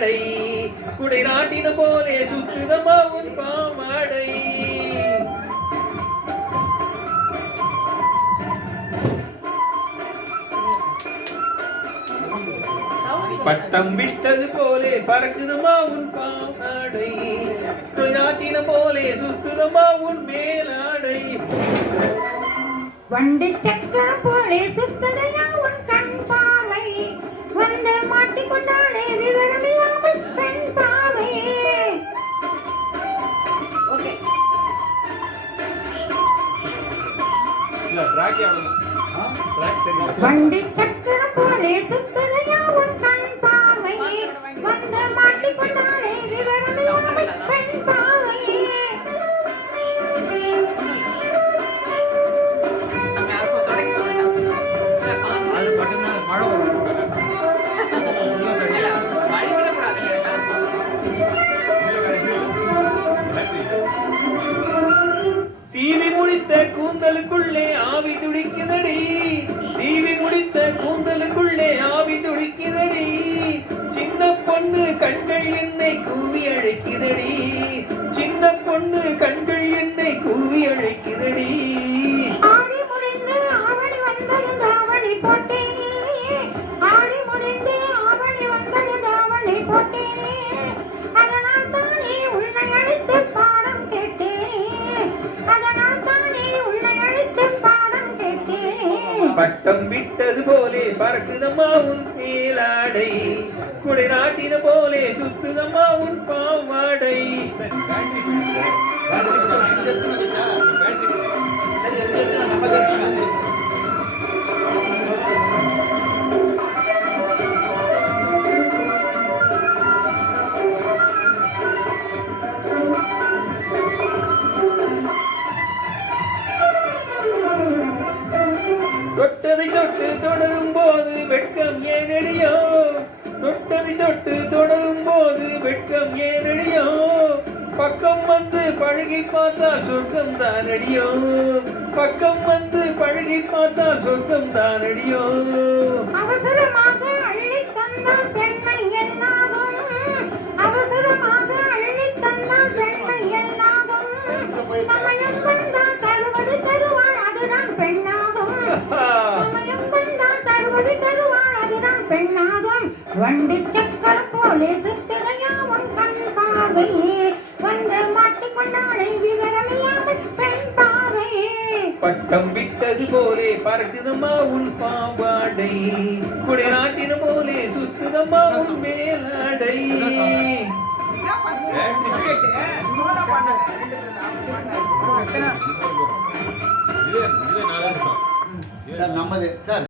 மேலாடை குடை நாட்டின போலே சுத்துதம்மா உன் பாவாடை. பட்டம் விட்டது போலே பறக்குதம்மா உன் பாவாடை குடை நாட்டின போலே சுத்துதம்மா உன் மேலாடை. வண்டி சக்கரம் போலே சுத்தரையா உன் கண் பாவை வந்து மாட்டிக்கொண்டாலே விவரமில்லாமல் பெண் பாவை. வண்டி சக்கரம் போலே சுத்தரையா உன் கண் பாவை வந்து மாட்டிக்கொண்டாலே விவரமில்லாமல் பெண் பாவை. சீவி முடித்த கூந்தலுக்குள்ளே ஆவி துடிக்குதடி சீவி முடித்த கூந்தலுக்குள்ளே ஆவி துடிக்குதடி. சின்ன பொண்ணு கண்கள் என்னை கூவி அழைக்குதடி சின்ன பொண்ணு கண்கள் என்னை கூவி அழைக்குதடி. ஆடி முடிந்து ஆவணி வந்தது தாவணி போட்டேனே ஆடி முடிந்து ஆவணி வந்தது தாவணி போட்டேனே அதனால் தானே உன்னை அழைத்து பாடம் கேட்டேனே அதனால் தானே உன்னை அழைத்து பாடம் கேட்டேனே. பட்டம் விட்டது போலே பறக்குதம்மா உன் மேலாடை குடை நாட்டின போலே சுத்துதம்மா உன் பாவாடை. தொட்டதை தொட்டு தொடரும் போது வெட்கம் ஏனடியோ தொட்டதை தொட்டு தொடரும் போது வெட்கம் ஏனடியோ. பக்கம் வந்து பழகி பார்த்தா சொர்க்கம் தானடியோ பக்கம் வந்து பழகி பார்த்தா சொர்க்கம் தானடியோ. அவசரமாக அள்ளி தந்தால் பெண்மை என்னாகும் அவசரமாக அள்ளி தந்தால் பெண்மை என்னாகும். சமயம் வந்தால் தருவது தருவாள் அதுதான் பெண்ணாகும் சமயம் வந்தால் தருவது தருவாள் அதுதான் பெண்ணாகும். வண்டி சக்கரம் போலே சுத்திரையா உன் கண் பாவையே வந்து மாட்டிக்கொண்டாளை விவரமில்லாமல் பெண் பாவையே. பட்டம் விட்டது போலே பறக்குதம்மா உன் பாவாடை குடை நாட்டின போலே சுத்துதம்மா உன் மேலாடை. Sir நம்மது sir